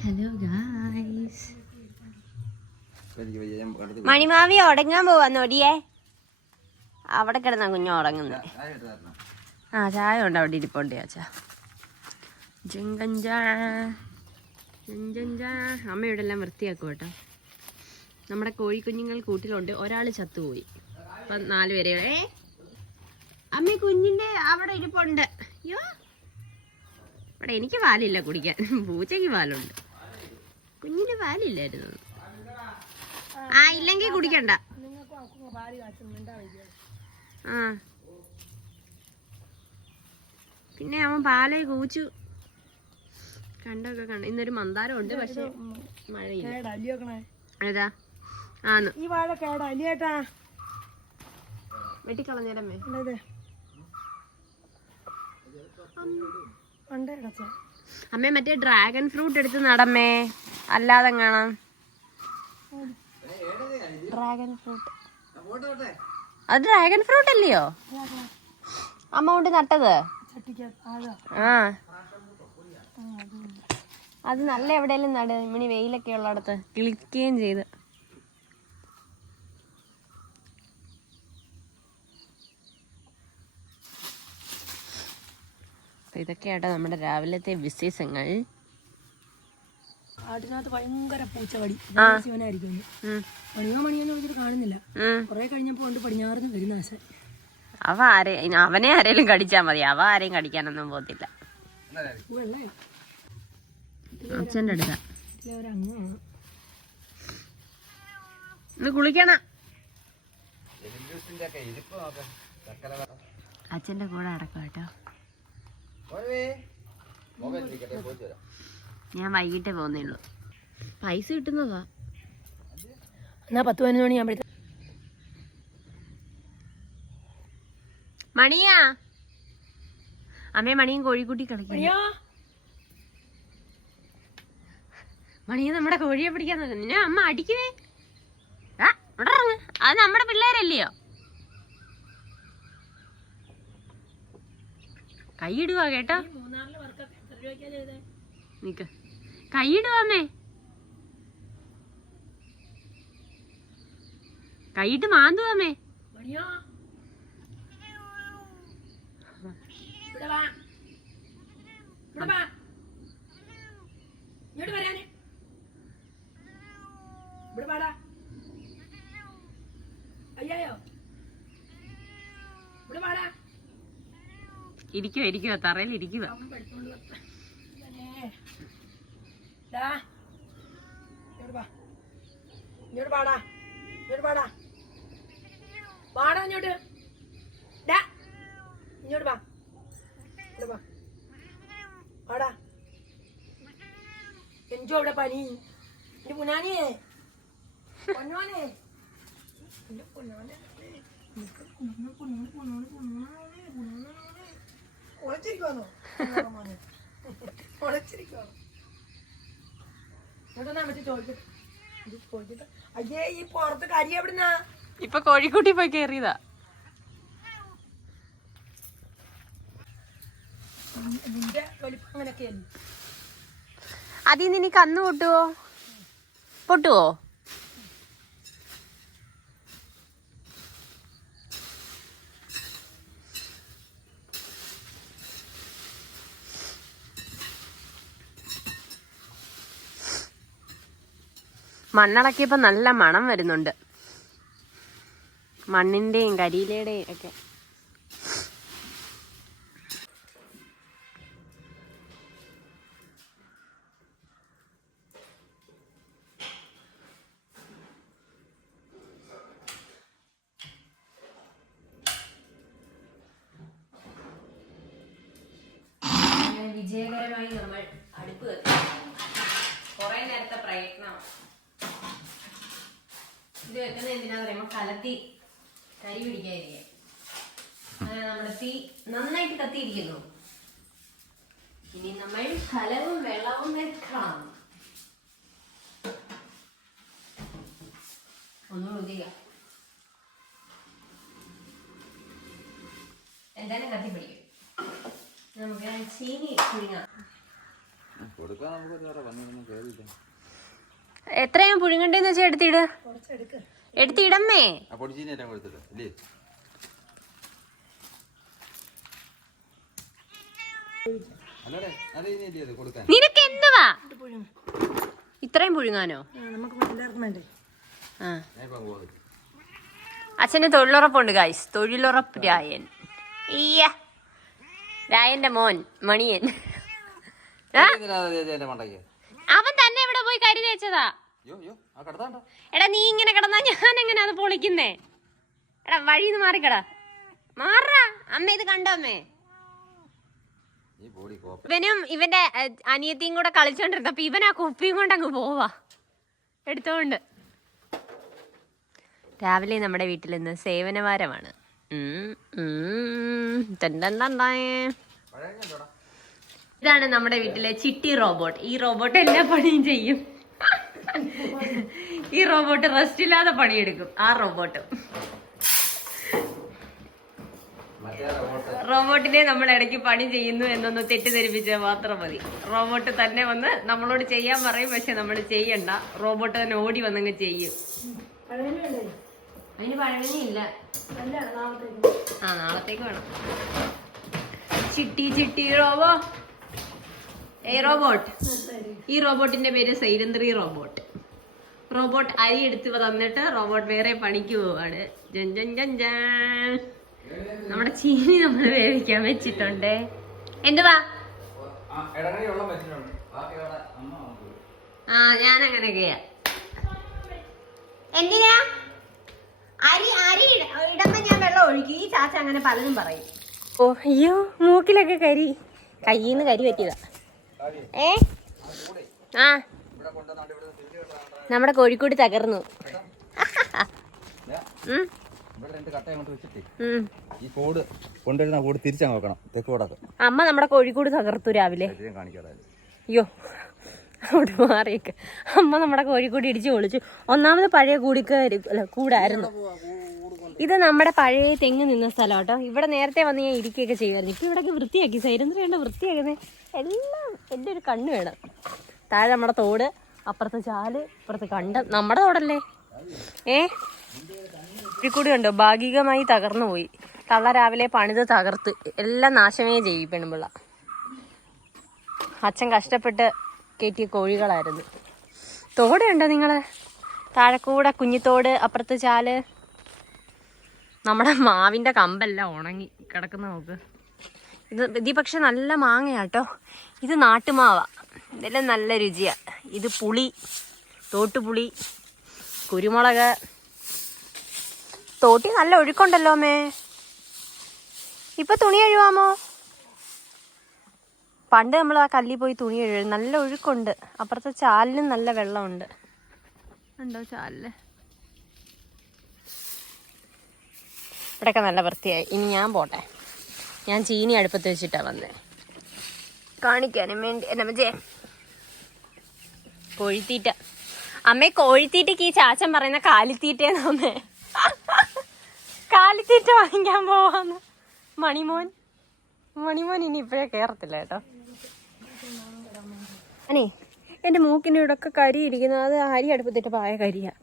Hello മണിമാവി ഉടങ്ങാൻ പോവാന്നോടിയേ അവിടെ കിടന്ന കുഞ്ഞു ഉറങ്ങുന്നത്. ആ ചായ ഉണ്ട് അവിടെ ഇരിപ്പുണ്ട് ചാച്ചാ ജങ്കഞ്ചാ ഇവിടെ എല്ലാം വൃത്തിയാക്കും കേട്ടോ. നമ്മുടെ കോഴിക്കുഞ്ഞുങ്ങൾ കൂട്ടിലുണ്ട്. ഒരാൾ ചത്തുപോയി. അപ്പം നാല് പേരെ അമ്മ കുഞ്ഞിന്റെ അവിടെ ഇരിപ്പുണ്ട്. അയ്യോ. ഇവിടെ എനിക്ക് പാലില്ല കുടിക്കാൻ. പൂച്ചയ്ക്ക് പാലുണ്ട് കുഞ്ഞിന്റെ പാലില്ലായിരുന്നു ആ ഇല്ലെങ്കിൽ കുടിക്കണ്ട. ആ. പിന്നെ അവൻ പാലേ കൂച്ചു. കണ്ടൊക്കെ കണ്ട. ഇന്നൊരു മന്ദാരം ഉണ്ട് പക്ഷെ മഴയില്ല. ഏതാ? ആന്ന്. ഈ വാഴ കേടാ അലിയേട്ടാ. വെട്ടിക്കളഞ്ഞേരമ്മേ. അതെ പണ്ടേ കിടച്ച അമ്മേ മറ്റേ ഡ്രാഗൺ ഫ്രൂട്ട് എടുത്ത് നടമ്മേ. അല്ലാതെ കാണാം. ഡ്രാഗൺ ഫ്രൂട്ട് അത് ഡ്രാഗൺ ഫ്രൂട്ട് അല്ലയോ? അമ്മ കൊണ്ട് നട്ടത്? ആ. അത് നല്ല എവിടെയെങ്കിലും നട്. ഇമ്മണി വെയിലൊക്കെ ഉള്ളിടത്ത് കിളിക്കുകയും ചെയ്ത്. അപ്പൊ ഇതൊക്കെയാട്ടോ നമ്മുടെ രാവിലത്തെ വിശേഷങ്ങൾ ആട്ടിനകത്ത് ഭയങ്കര പൂച്ചവടി. ശിവനായിരിക്കും. മണിയോ മണിയോന്ന് വിളിച്ചിട്ട് കാണുന്നില്ല. കുറെ കഴിഞ്ഞപ്പോ കൊണ്ട് പടിഞ്ഞാറുന്ന് വരുന്ന ആശ. അവ ആരെ അവനെ ആരേലും കടിച്ചാ മതി. അവ ആരെയും കടിക്കാനൊന്നും പോകത്തില്ല. അച്ഛന്റെ അടുത്താ. ഇന്ന് കുളിക്കണം. എലിൻ ജ്യൂസിന്റെ ഒക്കെ ഇരിപ്പ് നോക്ക്. ചക്കര വ- അച്ഛന്റെ കൂടെ അടക്കാം കേട്ടോ പോരേ. മൊബൈൽ ഇരിക്കട്ടെ, പോയിട്ട് വരാം. ഞാൻ വൈകിട്ടേ പോകുന്നുള്ളൂ. പൈസ കിട്ടുന്നതാ. എന്നാ പത്ത് പതിനൊന്ന് മണി ആകുമ്പോഴത്തെ മണിയാ? അമ്മേ മണിയും കോഴിക്കുട്ടി കളിക്കും മണിയോ? മണിയെ നമ്മുടെ കോഴിയെ പിടിക്കാൻ നിന്നെ അമ്മ അടിക്കുവേ? ആ ഇവിടെ ഇറങ്ങ്. അത് നമ്മുടെ പിള്ളേരല്ലയോ? കൈയിടുക കേട്ടോ. നിക്ക്. കൈയിടുക അമ്മേ. കൈയിട്ട് മാന്തുവാമേ അയ്യോ ഇവിടെ വാ ഇവിടെ വാ ഇങ്ങോട്ട് വരാന് ഇവിടെ വാടാ അയ്യായോ ഇവിടെ വാടാ ഇരിക്കുവോ ഇരിക്കുവോ തറയിൽ. ഇങ്ങോട്ട് വാടാ. ഇങ്ങോട്ട് വാടാ. ഇങ്ങോട്ട്. വാ. ഇങ്ങോട്ട് വാ. വാടാ. എനിക്കോ അവിടെ പനി. എന്റെ പുനാനിയേ പൊന്നോനെ. എന്റെ പൊന്നോനെ പൊന്നോനെ പൊന്നോനെ പൊന്നോനെ പൊന്നോനെ. ഒളിച്ചിരിക്കുവാണോ അയ്യേ ഈ പുറത്ത് കരി എവിടുന്നാ? ഇപ്പൊ കോഴിക്കുട്ടി പോയി കയറിയതാ അതിന് അതിൽ നിന്ന് ഇനി കന്ന് പൊട്ടുവോ? പൊട്ടുവോ? മണ്ണടക്കിയപ്പോ നല്ല മണം വരുന്നുണ്ട്. മണ്ണിന്റെയും കരിയിലയുടെയും ഒക്കെ. വിജയകരമായി നമ്മൾ അടുപ്പ് കുറെ നേരത്തെ പ്രയത്നം. ഇത് വെക്കുന്നത് എന്തിനാന്ന് പറയുമ്പോ കലത്തി കരി പിടിക്കാതിരിക്കാൻ. അങ്ങനെ നമ്മുടെ തീ നന്നായിട്ട് കത്തിയിരിക്കുന്നു. ഇനി നമ്മൾ കലവും വെള്ളവും വെക്കാം ഒന്ന് ഊതിക. എന്തായാലും കത്തി പിടിക്കും. നമുക്ക് ചീനി കൊടുക്കാൻ നമുക്ക് കേറിയില്ല എത്രയും പുഴുങ്ങണ്ടെന്ന് വെച്ചാൽ എടുത്തിട? എടുത്തിടമ്മേ. നിനക്ക് എന്തുവാ ഇത്രയും പുഴുങ്ങാനോ? നമുക്ക് എല്ലാവർക്കും വേണ്ടേ? ആ. ഞാൻ ഇപ്പൊ പോകും അച്ഛന് തൊഴിലുറപ്പുണ്ട് ഗായ്സ് തൊഴിലുറപ്പ് രായൻ. ഈയ രായന്റെ മോൻ മണിയൻ. ആ? എന്റെ മണ്ടയ്ക്ക് അവൻ തന്നെ ഇവിടെ പോയി കരി തേച്ചതാ. എടാ നീ ഇങ്ങനെ കിടന്നാ ഞാൻ എങ്ങനെ അത് പൊളിക്കുന്നേ? എടാ വഴിന്ന് മാറിക്കടാ. മാറ അമ്മ ഇത് കണ്ടോ അമ്മേ? ഇവനും ഇവന്റെ അനിയത്തിയും കൂടെ കളിച്ചോണ്ടിരുന്നപ്പോ ഇവൻ ആ കുപ്പിയും കൊണ്ട് അങ്ങ് പോവാ. എടുത്തോണ്ട്. രാവിലെ നമ്മുടെ വീട്ടിൽ ഇന്ന് സേവനവാരമാണ്. ഉം, ഉം, തന്നെ. ഇതാണ് നമ്മുടെ വീട്ടിലെ ചിട്ടി റോബോട്ട്. ഈ റോബോട്ട് എല്ലാ പണിയും ചെയ്യും. ഈ റോബോട്ട് റെസ്റ്റ് ഇല്ലാതെ പണിയെടുക്കും. ആ റോബോട്ട്. മറ്റേ റോബോട്ടിനെ നമ്മൾ ഇടയ്ക്ക് പണി ചെയ്യുന്നു എന്നൊന്ന് തെറ്റിദ്ധരിപ്പിച്ചാൽ മാത്രം മതി. റോബോട്ട് തന്നെ വന്ന് നമ്മളോട് ചെയ്യാൻ പറയും പക്ഷെ നമ്മൾ ചെയ്യണ്ട. റോബോട്ട് തന്നെ ഓടി വന്നങ്ങ് ചെയ്യും. അതിന് ആ നാളത്തേക്ക് വേണം. ചിട്ടി ചിട്ടി റോബോ. ഏ റോബോട്ട് ഈ റോബോട്ടിന്റെ പേര് സൈലന്ത്രി റോബോട്ട്. റോബോട്ട് അരി എടുത്ത് തന്നിട്ട് റോബോട്ട് വേറെ പണിക്ക് പോവാണ്. ജൻ ജൻ ജൻ ജാൻ. നമ്മുടെ ചീനി നമ്മൾ വേവിക്കാൻ വെച്ചിട്ടുണ്ട്. എന്തുവാ? ആ ഞാൻ അങ്ങനെയൊക്കെയാ എന്തിനാ? അരി അരി ഇട- ഇടുമ്പോ ഞാൻ വെള്ളം ഒഴുകി ഈ ചാച്ച അങ്ങനെ പലതും പറയും. ഓ അയ്യോ മൂക്കിലൊക്കെ കരി. കയ്യിന്ന് കരി പറ്റിയതാ. ഏ? ആ. നമ്മുടെ കോഴിക്കോട് തകർന്നു. ഈ കോട് കൊണ്ടുവരുന്ന തിരിച്ചങ്ങ് നോക്കണം അമ്മ നമ്മുടെ കോഴിക്കോട് തകർത്തു രാവിലെ. അയ്യോ. അവിടെ മാറിയൊക്കെ. അമ്മ നമ്മുടെ കോഴിക്കൂടി ഇടിച്ച് പൊളിച്ചു. ഒന്നാമത് പഴയ കൂടിക്കാര് അല്ല കൂടായിരുന്നു. ഇത് നമ്മുടെ പഴയ തെങ്ങ് നിന്ന സ്ഥലം കേട്ടോ. ഇവിടെ നേരത്തെ വന്ന് ഞാൻ ഇരിക്കുകയൊക്കെ ചെയ്യുമായിരുന്നു. ഇപ്പൊ ഇവിടെ വൃത്തിയാക്കി. സൈരന്ദ്രേണ്ട വൃത്തിയാക്കുന്നത് എല്ലാം എന്റെ ഒരു കണ്ണ് വേണം. താഴെ നമ്മുടെ തോട് അപ്പുറത്ത് ചാൽ ഇപ്പുറത്ത് കണ്ടം. നമ്മുടെ തോടല്ലേ? ഏ? കൂടി ഉണ്ടോ ഭാഗികമായി തകർന്നു പോയി. തള്ള രാവിലെ പണിത് തകർത്ത്. എല്ലാം നാശമേ ചെയ്യും പെണ്ണുമ്പിള്ള അച്ഛൻ കഷ്ടപ്പെട്ട് കയറ്റിയ കോഴികളായിരുന്നു. തോടുണ്ടോ നിങ്ങൾ? താഴെക്കൂടെ കുഞ്ഞിത്തോട് അപ്പുറത്ത് ചാൽ. നമ്മുടെ മാവിന്റെ കമ്പെല്ലാം ഉണങ്ങി കിടക്കുന്ന നോക്ക്. ഇത് ഇത് പക്ഷെ നല്ല മാങ്ങയാട്ടോ. ഇത് നാട്ടുമാവ. ഇതെല്ലാം നല്ല രുചിയാ. ഇത് പുളി തോട്ടുപുളി കുരുമുളക്. തോട്ടി നല്ല ഒഴുക്കുണ്ടല്ലോ മേ ഇപ്പൊ തുണി കഴുവാമോ? പണ്ട് നമ്മൾ ആ കല്ലിൽ പോയി തുണി കഴുകും നല്ല ഒഴുക്കുണ്ട്. അപ്പുറത്തെ ചാലിലും നല്ല വെള്ളമുണ്ട്. ഉണ്ടോ ചാലിൽ? ഇവിടെയൊക്കെ നല്ല വൃത്തിയായി. ഇനി ഞാൻ പോട്ടെ. ഞാൻ ചീനി അടുപ്പത്ത് വെച്ചിട്ടാണ് വന്നേ. കാണിക്കാനും വേണ്ടി. എന്നാ മജേ കോഴിത്തീറ്റ. അമ്മേ കോഴിത്തീറ്റക്ക് ഈ ചാച്ചൻ പറയുന്ന കാലിത്തീറ്റേന്ന് അമ്മേ കാലിത്തീറ്റ വാങ്ങിക്കാൻ പോവാന്ന്. മണിമോൻ. മണിമോൻ ഇനി ഇപ്പോഴേ കേറത്തില്ല കേട്ടോ. അനേ എന്റെ മൂക്കിന്റെ ഇവിടെ ഒക്കെ കരി ഇരിക്കുന്നത് അത് അരി അടുപ്പത്തിട്ട് പായ കരിയാണ്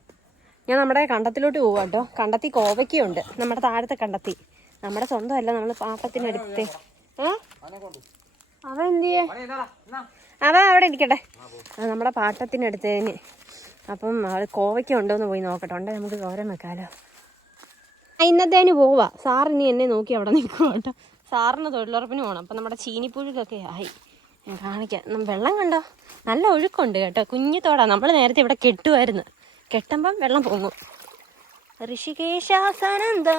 ഞാൻ നമ്മുടെ കണ്ടത്തിലോട്ട് പോവാം കേട്ടോ. കണ്ടത്തി കോവയ്ക്കുണ്ട്. നമ്മുടെ താഴത്തെ കണ്ടത്തി. നമ്മുടെ സ്വന്തമല്ല നമ്മൾ പാട്ടത്തിനെടുത്തേ ഏ അവ എന്ത് ചെയ്യേ? അവ അവിടെ ഇരിക്കട്ടെ. നമ്മുടെ പാട്ടത്തിനടുത്തേന് അപ്പം അവൾ കോവയ്ക്ക ഉണ്ടോ എന്ന് പോയി നോക്കട്ടെ. ഉണ്ടെ നമുക്ക് ഗൗരം വെക്കാലോ. ആ, ഇന്നത്തേന് പോവാ. സാർ ഇനി എന്നെ നോക്കി അവിടെ നിൽക്കുക കേട്ടോ. സാറിന് തൊഴിലുറപ്പിന് പോകണം അപ്പം നമ്മുടെ ചീനിപ്പുഴുക്കൊക്കെ ആയി. കാണിക്കാം. വെള്ളം കണ്ടോ? നല്ല ഒഴുക്കുണ്ട് കേട്ടോ. കുഞ്ഞിത്തോടാ നമ്മൾ നേരത്തെ ഇവിടെ കെട്ടുമായിരുന്നു കെട്ടുമ്പം വെള്ളം പൊങ്ങും. ഋഷികേശാസനന്ദ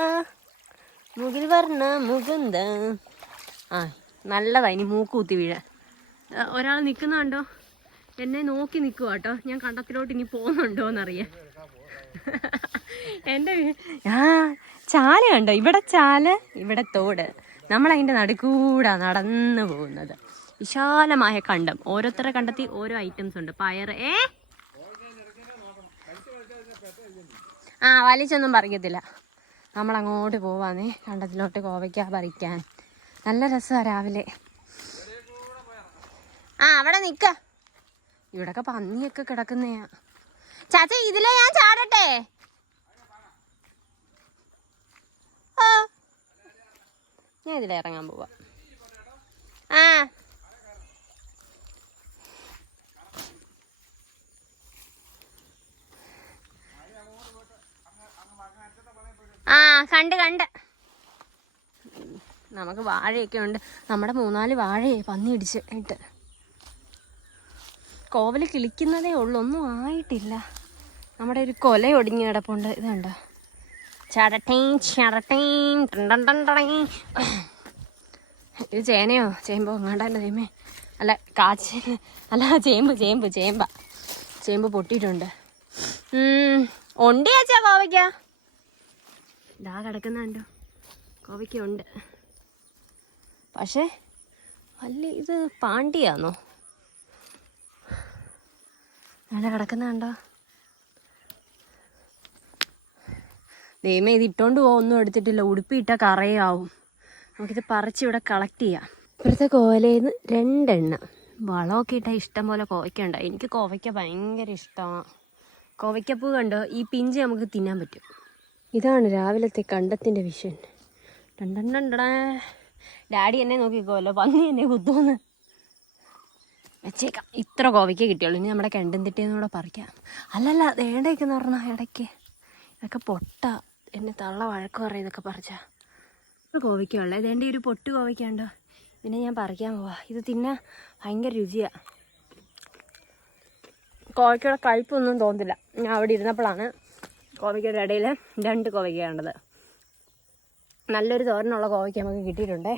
മുകിൽ വർണ മുകുന്ദ. ആ നല്ലതാ ഇനി മൂക്ക് കുത്തി വീഴാൻ ഒരാൾ നിൽക്കുന്നുണ്ടോ എന്നെ നോക്കി നിൽക്കുക കേട്ടോ. ഞാൻ കണ്ടത്തിലോട്ട് ഇനി പോകുന്നുണ്ടോ എന്നറിയാ എന്റെ ആ ചാല കണ്ടോ? ഇവിടെ ചാൽ ഇവിടെ തോട്. നമ്മൾ അതിന്റെ നടുക്കൂടാ നടന്നു പോകുന്നത്. വിശാലമായ കണ്ടം. ഓരോരുത്തരെ കണ്ടെത്തി ഓരോ ഐറ്റംസ് ഉണ്ട്. പയർ ഏ? ആ വലിച്ചൊന്നും പറിക്കത്തില്ല. നമ്മൾ അങ്ങോട്ട് പോവാന്നേ. കണ്ടത്തിലോട്ട് കോവയ്ക്ക പറിക്കാൻ. നല്ല രസമാണ് രാവിലെ. ആ അവിടെ നിൽക്ക ഇവിടൊക്കെ പന്നിയൊക്കെ കിടക്കുന്നയാ. ചാച്ച ഇതിലെ ഞാൻ ചാടട്ടെ? ഞാൻ ഇതിലെ ഇറങ്ങാൻ പോവാ. ആ. ആ കണ്ട് കണ്ട്. നമുക്ക് വാഴയൊക്കെ ഉണ്ട്. നമ്മുടെ മൂന്നാൽ വാഴയെ പന്നി ഇടിച്ച് ഇട്ട് കോവൽ കിളിക്കുന്നതേ ഉള്ളൂ ഒന്നും ആയിട്ടില്ല. നമ്മുടെ ഒരു കൊല ഒടിഞ്ഞ് കിടപ്പുണ്ട് ഇതുണ്ടോ ചടട്ടേം ചടട്ടേം ടീ ഇത് ചേനയോ? ചേമ്പോ? അങ്ങാണ്ടല്ല ചേമേ അല്ല കാച്ച് അല്ല ചേമ്പ് ചേമ്പ് ചേമ്പ. ചേമ്പ് പൊട്ടിയിട്ടുണ്ട്. ഉണ്ടിയാച്ചാ കോവയ്ക്ക? ഇതാ കിടക്കുന്നുണ്ടോ കോവയ്ക്കുണ്ട് പക്ഷേ അല്ല ഇത് പാണ്ടിയാന്നോ? നല്ല കിടക്കുന്നുണ്ടോ ദൈവമേ ഇത് ഇട്ടോണ്ട് പോകുമൊന്നും എടുത്തിട്ടില്ല. ഉടുപ്പിട്ട കറയാവും. നമുക്കിത് പറിച്ച് ഇവിടെ കളക്ട് ചെയ്യാം. ഇപ്പോഴത്തെ കോവലേന്ന് രണ്ടെണ്ണം. വളമൊക്കെ ഇട്ടാൽ ഇഷ്ടം പോലെ കോവയ്ക്ക ഉണ്ടാവും. എനിക്ക് കോവയ്ക്ക ഭയങ്കര ഇഷ്ടമാണ് കോവയ്ക്കപ്പൂ കണ്ടോ? ഈ പിഞ്ച് നമുക്ക് തിന്നാൻ പറ്റും. ഇതാണ് രാവിലത്തെ കണ്ടത്തിന്റെ വിഷൻ രണ്ടെണ്ണണ്ടടാ ഡാഡി എന്നെ നോക്കിക്കോല്ലോ പന്നി എന്നെ കുത്തുമെന്ന് വെച്ചേക്കാം. ഇത്ര കോവയ്ക്ക് കിട്ടിയുള്ളൂ. ഇനി നമ്മുടെ കെണ്ടും തിട്ടിയെന്നൂടെ പറിക്കാം. അല്ലല്ല വേണ്ടേക്കെന്ന് പറഞ്ഞാൽ ഇടയ്ക്ക്. ഇതൊക്കെ പൊട്ട. എന്നെ തള്ള വഴക്ക് പറയും ഇതൊക്കെ പറിച്ചാ. ഒരു കോവയ്ക്കുള്ള ഇതേണ്ട ഒരു പൊട്ട് കോവയ്ക്കുണ്ടോ? പിന്നെ ഞാൻ പറിക്കാൻ പോവാ. ഇത് തിന്നാൻ ഭയങ്കര രുചിയാണ് കോവയ്ക്കുള്ള കഴിപ്പൊന്നും തോന്നില്ല. ഞാൻ അവിടെ ഇരുന്നപ്പോഴാണ് കോവയ്ക്കയുടെ ഇടയിൽ രണ്ട് കോവയ്ക്ക നല്ലൊരു തോരനുള്ള കോവയ്ക്ക നമുക്ക് കിട്ടിയിട്ടുണ്ടേ.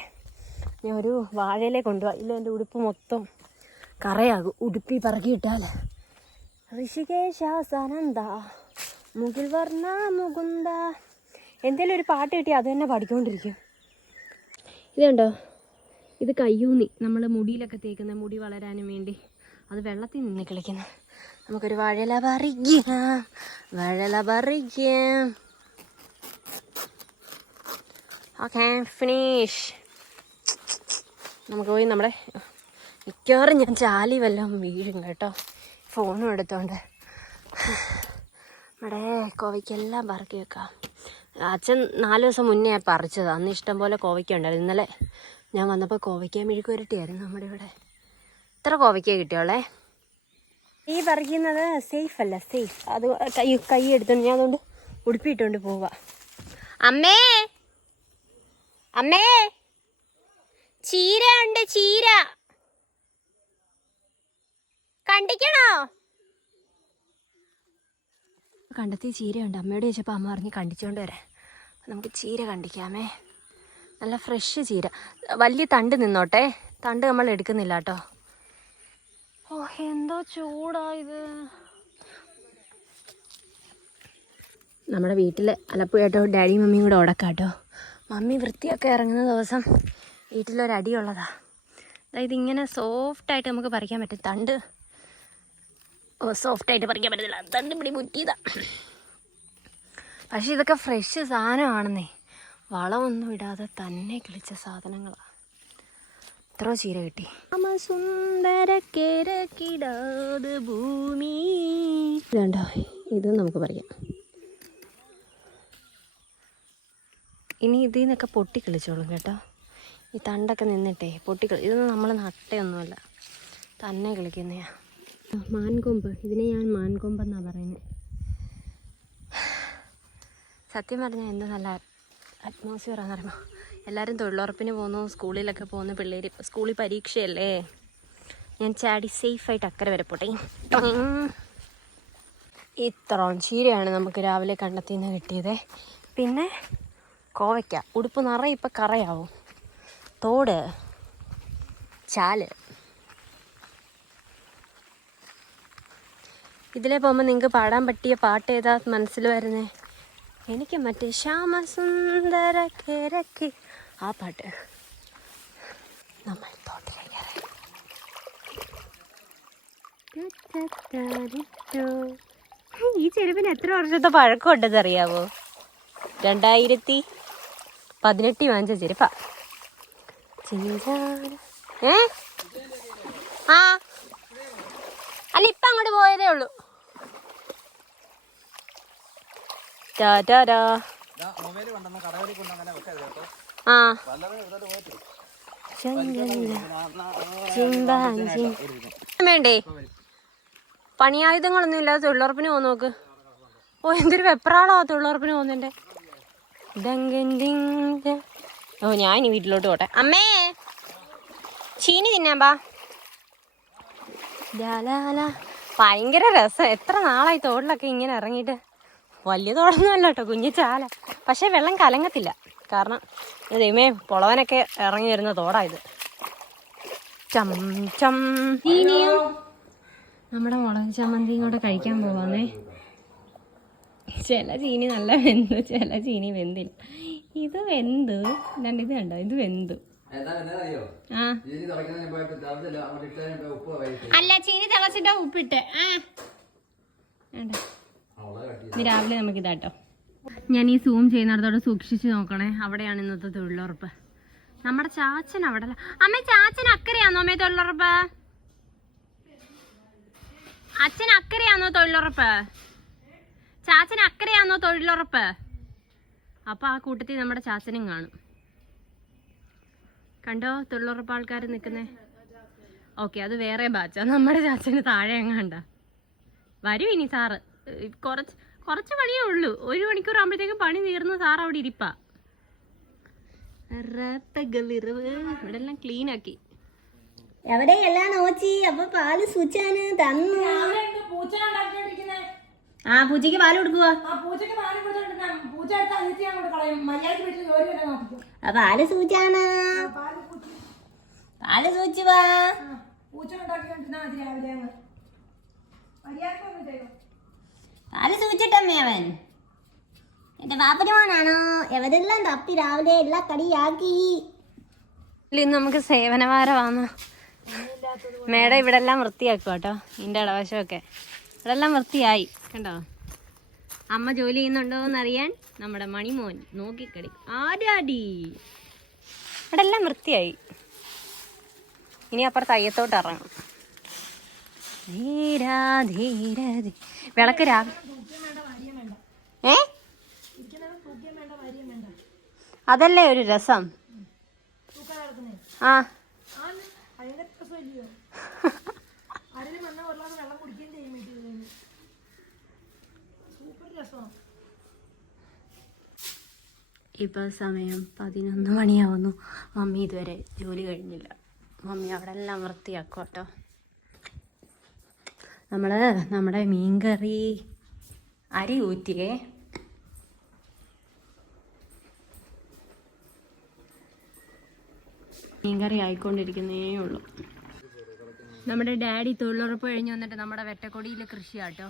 ഞാൻ ഒരു വാഴയിലെ കൊണ്ടുപോകാം ഇല്ല എന്റെ ഉടുപ്പ് മൊത്തം കറയാകും. ഉടുപ്പി പറക്കിയിട്ടാൽ ഋഷികേശാസനന്ദ മുകിൽ വർണ മുകുന്ദ. എന്തേലും ഒരു പാട്ട് കിട്ടി അത് തന്നെ പാടിക്കൊണ്ടിരിക്കും. ഇതുണ്ടോ ഇത് കയ്യൂന്നി. നമ്മൾ മുടിയിലൊക്കെ തേക്കുന്ന മുടി വളരാനും വേണ്ടി. അത് വെള്ളത്തിൽ നിന്ന് കളിക്കുന്ന. നമുക്കൊരു വഴല പറിക്കാം. വഴല പറിക്കാം. ഓക്കെ ഫിനിഷ് നമുക്ക് പോയി നമ്മുടെ മിക്കവാറും ഞാൻ ചാലി വല്ലതും വീഴും കേട്ടോ. ഫോണും എടുത്തോണ്ട്. നമ്മുടെ കോവയ്ക്കെല്ലാം പറക്കി വെക്കാം. അച്ഛൻ നാല് ദിവസം മുന്നേ പറിച്ചത്. അന്ന് ഇഷ്ടം പോലെ കോവയ്ക്ക ഉണ്ടായിരുന്നു. ഇന്നലെ ഞാൻ വന്നപ്പോൾ കോവയ്ക്ക മെഴുക്കുരട്ടിയായിരുന്നു നമ്മുടെ ഇവിടെ. ഇത്ര കോവയ്ക്ക കിട്ടിയോളേ ഈ പറിക്കുന്നത് സേഫ് അല്ല സേഫ് അത് കൈ കൈ എടുത്തോണ്ട് ഞാൻ അതുകൊണ്ട് ഉടുപ്പിട്ടുകൊണ്ട് പോവാ. അമ്മേ! അമ്മേ! ചീര ഉണ്ട് ചീര. കണ്ടിക്കണോ? കണ്ടെത്തി ചീരയുണ്ട്. അമ്മയോട് ചോദിച്ചപ്പോൾ അമ്മ പറഞ്ഞ് കണ്ടിച്ചുകൊണ്ട് വരാൻ നമുക്ക് ചീര കണ്ടിക്കാമേ. നല്ല ഫ്രഷ് ചീര. വലിയ തണ്ട് നിന്നോട്ടെ. തണ്ട് നമ്മൾ എടുക്കുന്നില്ല കേട്ടോ. ഓ എന്തോ ചൂടാ ഇത്. നമ്മുടെ വീട്ടിൽ അലപ്പുഴട്ടോ ഡാഡി മമ്മിയും കൂടെ ഉടക്കാട്ടോ മമ്മി വൃത്തിയൊക്കെ ഇറങ്ങുന്ന ദിവസം വീട്ടിലൊരടിയുള്ളതാ. അതായത് ഇങ്ങനെ സോഫ്റ്റായിട്ട് നമുക്ക് പറിക്കാൻ പറ്റും. തണ്ട്. ഓ സോഫ്റ്റായിട്ട് പറിക്കാൻ പറ്റത്തില്ല. തണ്ട് പിടി മുറ്റിയതാ. പക്ഷെ ഇതൊക്കെ ഫ്രഷ് സാധനമാണെന്നേ. വളമൊന്നും ഇടാതെ തന്നെ കിളിച്ച സാധനങ്ങളാണ് എത്ര ചീര കിട്ടി? ഭൂമി. ഇതുണ്ടോ? ഇത് നമുക്ക് പറയാം ഇനി ഇതിൽ നിന്നൊക്കെ പൊട്ടിക്കളിച്ചോളും കേട്ടോ. ഈ തണ്ടൊക്കെ നിന്നിട്ടേ പൊട്ടിക്കളി ഇതൊന്നും നമ്മൾ നട്ടയൊന്നുമല്ല. തന്നെ കളിക്കുന്നയാ. മാൻകൊമ്പ്. ഇതിനെ ഞാൻ മാൻകൊമ്പെന്നാണ് പറയുന്നത് സത്യം പറഞ്ഞാൽ എന്താ നല്ല അറ്റ്മോസ്ഫിയർ ആണെന്ന് പറയുമ്പോൾ എല്ലാവരും തൊഴിലുറപ്പിന് പോകുന്നു സ്കൂളിലൊക്കെ പോകുന്ന പിള്ളേർ സ്കൂളിൽ പരീക്ഷയല്ലേ? ഞാൻ ചാടി സേഫായിട്ട് അക്കരെ വരെ പോട്ടെ. ടോങ്. ഇത്രയും ചീരയാണ് നമുക്ക് രാവിലെ കണ്ടെത്തി നിന്ന് കിട്ടിയത്. പിന്നെ കോവയ്ക്ക. ഉടുപ്പ് നിറയെ ഇപ്പം കറയാവും. തോട്. ചാൽ. ഇതിലെ പോകുമ്പോൾ നിങ്ങൾക്ക് പാടാൻ പറ്റിയ പാട്ട് ഏതാ മനസ്സിൽ വരുന്നേ? എനിക്ക് മറ്റേ ശ്യാമസുന്ദര കിരക്കി ആ പാട്ട് നമ്മൾ തോട്ടിലേക്ക്. ഈ ചെരുപ്പിന് എത്ര വർഷത്തെ പഴക്കമുണ്ടെന്ന് അറിയാവോ? രണ്ടായിരത്തി പതിനെട്ടി വാങ്ങിച്ച ചെരുപ്പാ. ചിഞ്ചാര ഏ? ആ. അല്ല ഇപ്പൊ അങ്ങോട്ട് പോയതേ ഉള്ളൂ. ടാറ്റാ മൊബൈൽ കൊണ്ടുവന്ന കടകളിൽ വെക്കരുത് കേട്ടോ. ആ. വേണ്ടേ? പണിയായുധങ്ങളൊന്നും ഇല്ലാതെ തൊഴിലുറപ്പിന് പോകുന്ന നോക്ക്. ഓ എന്തൊരു വെപ്രാളോ ആ തൊഴിലുറപ്പിന് ഡ. ഓ ഞാൻ ഇനി വീട്ടിലോട്ട് പോട്ടെ. അമ്മേ ചീനി തിന്നാൻ പാ. ലാലാല. ഭയങ്കര രസം. എത്ര നാളായി തോട്ടിലൊക്കെ ഇങ്ങനെ ഇറങ്ങിയിട്ട്. വലിയ തോടൊന്നും അല്ല കേട്ടോ കുഞ്ഞു ചാല. പക്ഷെ വെള്ളം കലങ്ങത്തില്ല. കാരണം ദൈവമേ പൊളവനൊക്കെ ഇറങ്ങി വരുന്ന തോടായത് ചം ചം. നമ്മുടെ മുളക് ചമ്മന്തിയും കൂടെ കഴിക്കാൻ പോവാന്നേ. ചില ചീനി നല്ല വെന്തു ചില ചീനി വെന്തില്ല. ഇത് വെന്ത്. രണ്ട് ഇത് കണ്ടോ? ഇത് വെന്തു. അല്ല ചീനി തിളച്ചിട്ടാ ഉപ്പിട്ട്. ആ. വേണ്ട അവളെ കട്ടി ഇനി രാവിലെ നമുക്ക് ഇതാട്ടോ. ഞാൻ ഈ സൂം ചെയ്യുന്നിടത്തോടെ സൂക്ഷിച്ചു നോക്കണേ. അവിടെയാണ് ഇന്നത്തെ തൊഴിലുറപ്പ്. നമ്മുടെ ചാച്ചൻ അവിടെ. അമ്മ ചാച്ചൻ അക്കരയാണോ അമ്മേ തൊഴിലുറപ്പ്? അച്ഛൻ അക്കരയാണോ തൊഴിലുറപ്പ്? ചാച്ചൻ അക്കരയാണോ തൊഴിലുറപ്പ്? അപ്പൊ ആ കൂട്ടത്തിൽ നമ്മുടെ ചാച്ചനും കാണും. കണ്ടോ തൊഴിലുറപ്പ് ആൾക്കാർ നിൽക്കുന്നേ? ഓക്കെ അത് വേറെ ബാച്ച. നമ്മുടെ ചാച്ചന് താഴെ എങ്ങാണ്ട? വരും ഇനി സാറ്. കുറച്ച് കുറച്ച് പണിയേ ഉള്ളൂ. ഒരു മണിക്കൂർ ആകുമ്പോഴത്തേക്കും പണി തീർന്ന് സാർ അവിടെ ഇരിപ്പാ. ഇവിടെ എല്ലാം ക്ലീൻ ആക്കി. എവിടെയെല്ലാം നോച്ചി അപ്പൊ പാൽ സൂച്ചാന് തന്നു. പൂച്ച ഉണ്ടാക്കിക്കൊണ്ടിരിക്കുന്നേ ആ പൂച്ചയ്ക്ക് പാൽ കൊടുക്കുക പാൽ സൂച്ചാണ് പാൽ സൂച്ചുവാ പൂച്ച. ഉണ്ടാക്കി രാവിലെ പാൽ സൂച്ചിട്ടമ്മേ അവൻ. എന്റെ പാപ്പന് എവിടെല്ലാം തപ്പി രാവിലെ എല്ലാ കടിയാക്കി. ഇന്ന് നമുക്ക് സേവനവാരമാണ്. മേഡം ഇവിടെ എല്ലാം വൃത്തിയാക്കും കേട്ടോ ഇതിന്റെ ഇടവശമൊക്കെ ഇവിടെ എല്ലാം വൃത്തിയായി കണ്ടോ? അമ്മ ജോലി ചെയ്യുന്നുണ്ടോ എന്നറിയാൻ നമ്മുടെ മണിമോൻ നോക്കിക്കടി. ആരാടി? ഇവിടെ എല്ലാം വൃത്തിയായി. ഇനി അപ്പുറത്ത് അയ്യത്തോട്ട് ഇറങ്ങും. ധീരാ ഏ? അതല്ലേ ഒരു രസം. ആ. ഇപ്പോൾ സമയം പതിനൊന്ന് മണിയാവുന്നു. മമ്മി ഇതുവരെ ജോലി കഴിഞ്ഞില്ല. മമ്മി അവിടെ എല്ലാം വൃത്തിയാക്കും കേട്ടോ നമ്മൾ നമ്മുടെ മീൻകറി അരി ഊറ്റിയേ. മീൻകറി ആയിക്കൊണ്ടിരിക്കുന്നേ ഉള്ളൂ. നമ്മുടെ ഡാഡി തൊഴിലുറപ്പ് കഴിഞ്ഞ് വന്നിട്ട് നമ്മുടെ വെറ്റക്കൊടിയിൽ കൃഷിയാട്ടോ.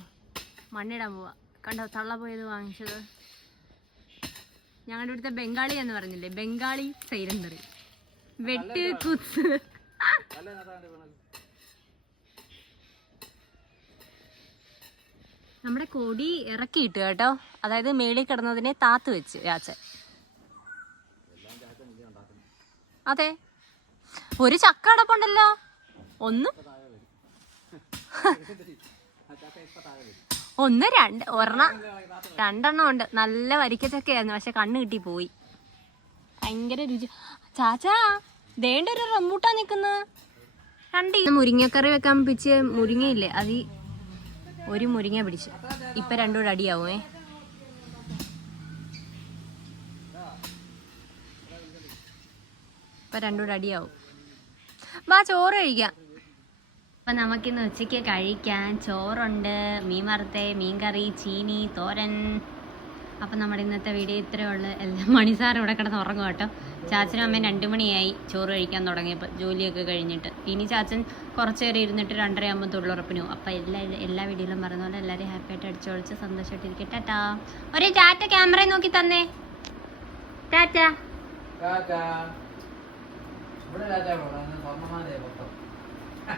മണ്ണിടാൻ പോവാ. കണ്ടോ തള്ള പോയത് വാങ്ങിച്ചത്. ഞങ്ങളുടെ ഇവിടുത്തെ ബംഗാളി എന്ന് പറഞ്ഞില്ലേ? ബംഗാളി സൈലന്തറി വെട്ട് കുത്ത്. നമ്മുടെ കൊടി ഇറക്കിയിട്ട് കേട്ടോ. അതായത് മേളിൽ കിടന്നതിനെ താത്ത് വെച്ച് രാച്ചൻ അതെ. ഒരു ചക്ക അടപ്പുണ്ടല്ലോ ഒന്ന്. ഒന്ന് രണ്ട്. ഒരെണ്ണം. രണ്ടെണ്ണം ഉണ്ട്. നല്ല വരിക്കച്ചക്കയായിരുന്നു പക്ഷെ കണ്ണ് കിട്ടി പോയി. ഭയങ്കര രുചി. ചാച്ചാ ദേണ്ട ഒരു റംബൂട്ടാ നിക്കുന്നത് രണ്ട് മുരിങ്ങക്കറി വെക്കാൻ പിച്ച് മുരിങ്ങയില്ലേ? അത് ഒരു മുരിങ്ങ പിടിച്ച്. ഇപ്പൊ രണ്ടൂടെ അടിയാവുമേ. ഇപ്പൊ രണ്ടൂടെ അടിയാവും. വാ ചോറ് കഴിക്കാം. അപ്പം നമുക്കിന്ന് ഉച്ചയ്ക്ക് കഴിക്കാൻ ചോറുണ്ട്. മീൻ വറുത്തേ മീൻകറി ചീനി തോരൻ. അപ്പം നമ്മുടെ ഇന്നത്തെ വീഡിയോ ഇത്രയേ ഉള്ളൂ. എല്ലാം മണിസാർ ഇവിടെ കിടന്ന് ഉറങ്ങും കേട്ടോ. ചാച്ചനും അമ്മയും രണ്ട് മണിയായി ചോറ് കഴിക്കാൻ തുടങ്ങിയപ്പോൾ ജോലിയൊക്കെ കഴിഞ്ഞിട്ട്. ഇനി ചാച്ചൻ കുറച്ച് നേരം ഇരുന്നിട്ട് രണ്ടര ആകുമ്പോൾ തൊഴിലുറപ്പിന് പോകും. അപ്പം എല്ലാ എല്ലാ വീഡിയോയിലും പറയുന്ന പോലെ എല്ലാവരും ഹാപ്പിയായിട്ട് അടിച്ചോളിച്ച് സന്തോഷമായിട്ടിരിക്കും. ടാറ്റാ. ഒരു ടാറ്റ ക്യാമറയിൽ നോക്കി തന്നേ. ടാറ്റ. ഇവിടെ സ്വർണമാലയെ